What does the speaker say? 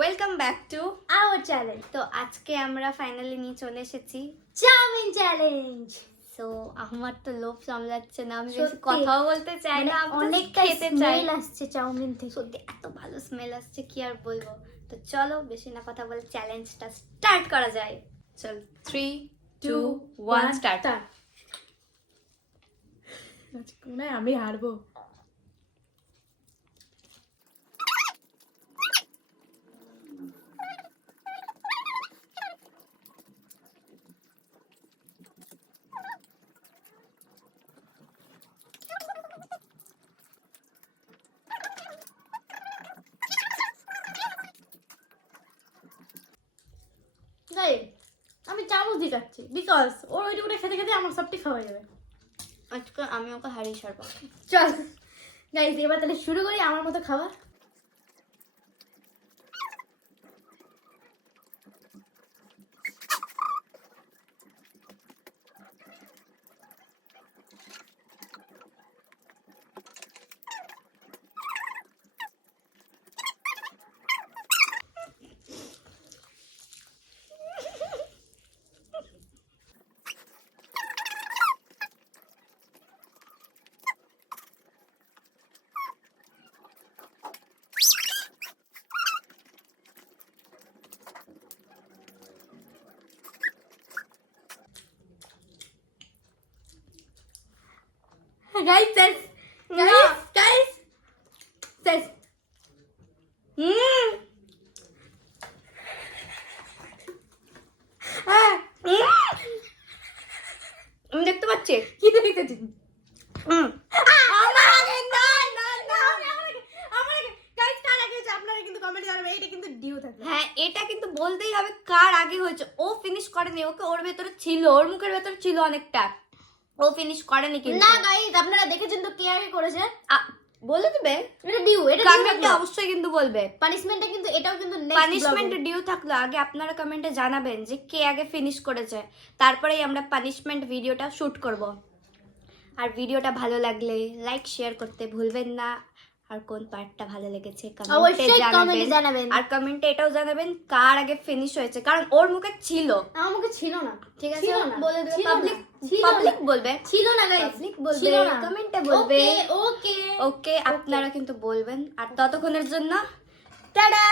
Welcome back to our challenge. তো আজকে আমরা ফাইনালি নিয়ে চলে এসেছি চাউমিন চ্যালেঞ্জ। সো আমার তো লোভ সামলাচ্ছে না, আমি বেশি সত্যি। কথাও বলতে চাই না, আমি অনেকটা খেতে চাই। স্মেল আসছে চাউমিন থেকে। সত্যি এত ভালো স্মেল আসছে কি আর বলবো। তো চলো বেশি না কথা বলে চ্যালেঞ্জটা স্টার্ট করা যায়। চল 3 2 1 স্টার্ট। মনে হয় আমি হারবো। আমি চামচ দিয়ে খাচ্ছি বিকজ ওর ওইটুকুটা খেতে খেতে আমার সবটি খাওয়া যাবে। আজকে আমি ওকে হারিয়ে ছাড়বো। চল গাইস এবার তাহলে শুরু করি আমার মতো খাবার। Guys, says. Guys. Says. আমি দেখতে পাচ্ছি কি দেখতেছি? আমার আগে না না না আমার আগে গাইস কার আগে হয়েছে আপনারা কিন্তু কমেন্টে জানাবেন। এটা কিন্তু ডিউ থাকবে। হ্যাঁ এটা কিন্তু বলতেই হবে কার আগে হয়েছে। ও ফিনিশ করেনি, ওকে ওর ভেতরে ছিল, ওর মুখের ভেতরে ছিল অনেকটা, ও ফিনিশ করেনি কিন্তু। না গাইস আপনারা দেখেছেন তো কে আগে করেছে? বলে দিবে এটা ডিউ, এটা কমেন্টে অবশ্যই কিন্তু বলবে। পানিশমেন্টটা কিন্তু এটাও কিন্তু নেক্সট পানিশমেন্ট ডিউ থাকলো আগে আপনারা কমেন্টে জানাবেন যে কে আগে ফিনিশ করেছে, তারপরেই আমরা পানিশমেন্ট ভিডিওটা শুট করব। আর ভিডিওটা ভালো লাগলে লাইক শেয়ার করতে ভুলবেন না। আর কোন পার্টটা ভালো লেগেছে কমেন্টে অবশ্যই কমেন্টে জানাবেন। আর কমেন্টে এটাও জানাবেন কার আগে ফিনিশ হয়েছে, কারণ ওর মুখে ছিল। আমার মুখে ছিল না। ঠিক আছে ছিল না। বলে দেবে, ছিল পাবলিক ছিল পাবলিক বলবে, ছিল না গাইস, পাবলিক বলবে, ছিল না। কমেন্টে বলবে। ওকে ওকে আপনারা কিন্তু বলবেন। আর ততক্ষণের জন্য টাটা।